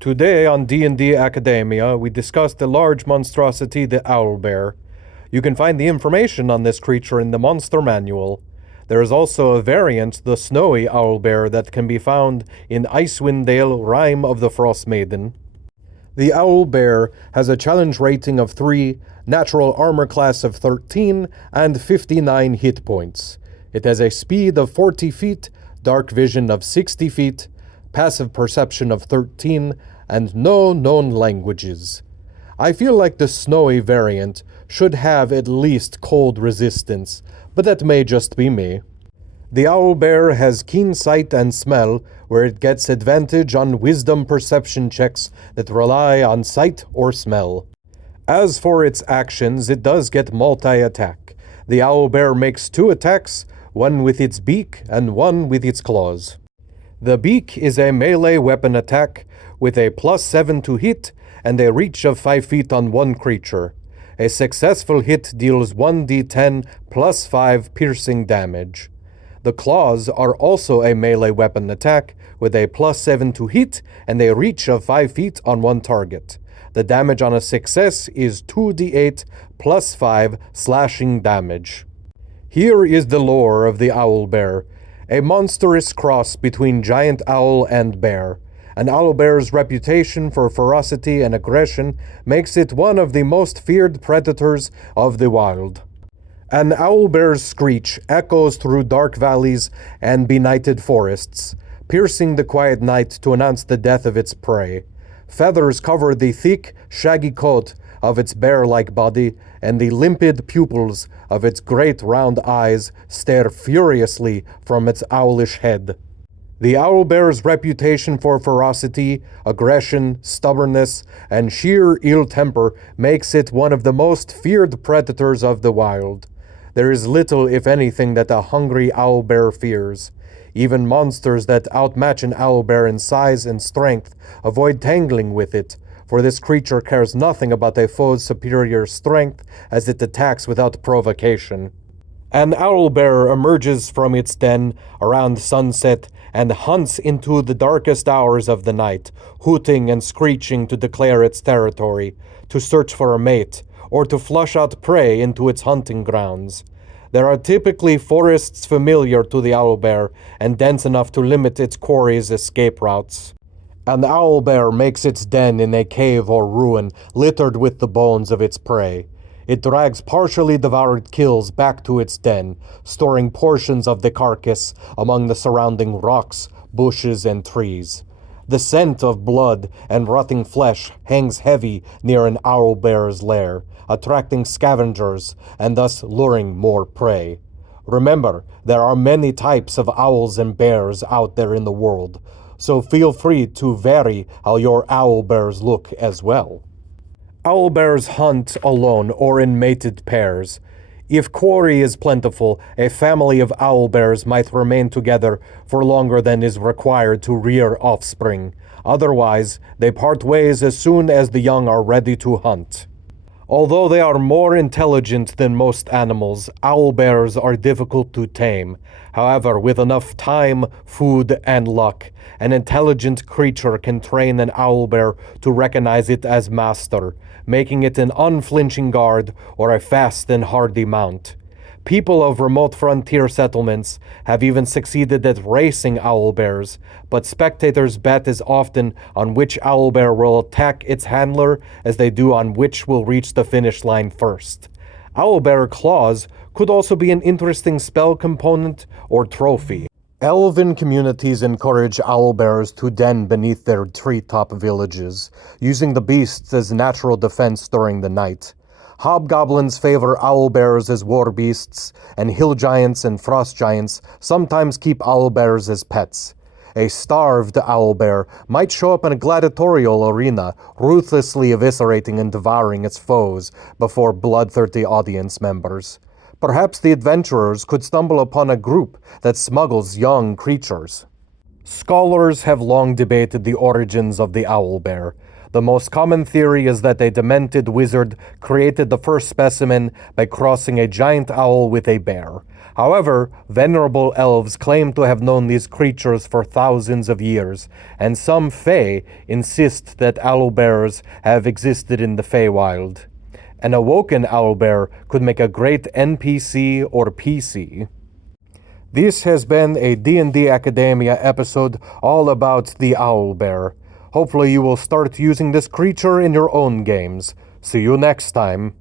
Today on D&D Academia, we discuss the large monstrosity, the Owlbear. You can find the information on this creature in the monster manual. There is also a variant, the snowy Owlbear, that can be found in Icewind Dale, Rime of the Frost Maiden. The Owlbear has a challenge rating of 3, natural armor class of 13, and 59 hit points. It has a speed of 40 feet, dark vision of 60 feet, passive perception of 13, and no known languages. I feel like the snowy variant should have at least cold resistance, but that may just be me. The Owlbear has keen sight and smell, where it gets advantage on wisdom perception checks that rely on sight or smell. As for its actions, it does get multi-attack. The Owlbear makes 2 attacks, one with its beak and one with its claws. The beak is a melee weapon attack with a +7 to hit and a reach of 5 feet on one creature. A successful hit deals 1d10 plus 5 piercing damage. The claws are also a melee weapon attack with a +7 to hit and a reach of 5 feet on one target. The damage on a success is 2d8 plus 5 slashing damage. Here is the lore of the Owlbear. A monstrous cross between giant owl and bear. An owlbear's reputation for ferocity and aggression makes it one of the most feared predators of the wild. An owlbear's screech echoes through dark valleys and benighted forests, piercing the quiet night to announce the death of its prey. Feathers cover the thick, shaggy coat of its bear-like body, and the limpid pupils of its great round eyes stare furiously from its owlish head. The owlbear's reputation for ferocity, aggression, stubbornness, and sheer ill temper makes it one of the most feared predators of the wild. There is little, if anything, that a hungry owlbear fears. Even monsters that outmatch an owlbear in size and strength avoid tangling with it, for this creature cares nothing about a foe's superior strength as it attacks without provocation. An owlbear emerges from its den around sunset and hunts into the darkest hours of the night, hooting and screeching to declare its territory, to search for a mate, or to flush out prey into its hunting grounds. There are typically forests familiar to the owlbear and dense enough to limit its quarry's escape routes. An owlbear makes its den in a cave or ruin littered with the bones of its prey. It drags partially devoured kills back to its den, storing portions of the carcass among the surrounding rocks, bushes, and trees. The scent of blood and rotting flesh hangs heavy near an owlbear's lair, attracting scavengers and thus luring more prey. Remember, there are many types of owls and bears out there in the world, so feel free to vary how your owlbears look as well. Owlbears hunt alone or in mated pairs. If quarry is plentiful, a family of owlbears might remain together for longer than is required to rear offspring. Otherwise, they part ways as soon as the young are ready to hunt. Although they are more intelligent than most animals, owlbears are difficult to tame. However, with enough time, food, and luck, an intelligent creature can train an owlbear to recognize it as master, making it an unflinching guard or a fast and hardy mount. People of remote frontier settlements have even succeeded at racing owlbears, but spectators bet as often on which owlbear will attack its handler as they do on which will reach the finish line first. Owlbear claws could also be an interesting spell component or trophy. Elven communities encourage owlbears to den beneath their treetop villages, using the beasts as natural defense during the night. Hobgoblins favor owlbears as war beasts, and hill giants and frost giants sometimes keep owlbears as pets. A starved owlbear might show up in a gladiatorial arena, ruthlessly eviscerating and devouring its foes before bloodthirsty audience members. Perhaps the adventurers could stumble upon a group that smuggles young creatures. Scholars have long debated the origins of the owlbear. The most common theory is that a demented wizard created the first specimen by crossing a giant owl with a bear. However, venerable elves claim to have known these creatures for thousands of years, and some Fae insist that owlbears have existed in the Feywild. An awoken owlbear could make a great NPC or PC. This has been a D&D Academia episode all about the owlbear. Hopefully you will start using this creature in your own games. See you next time.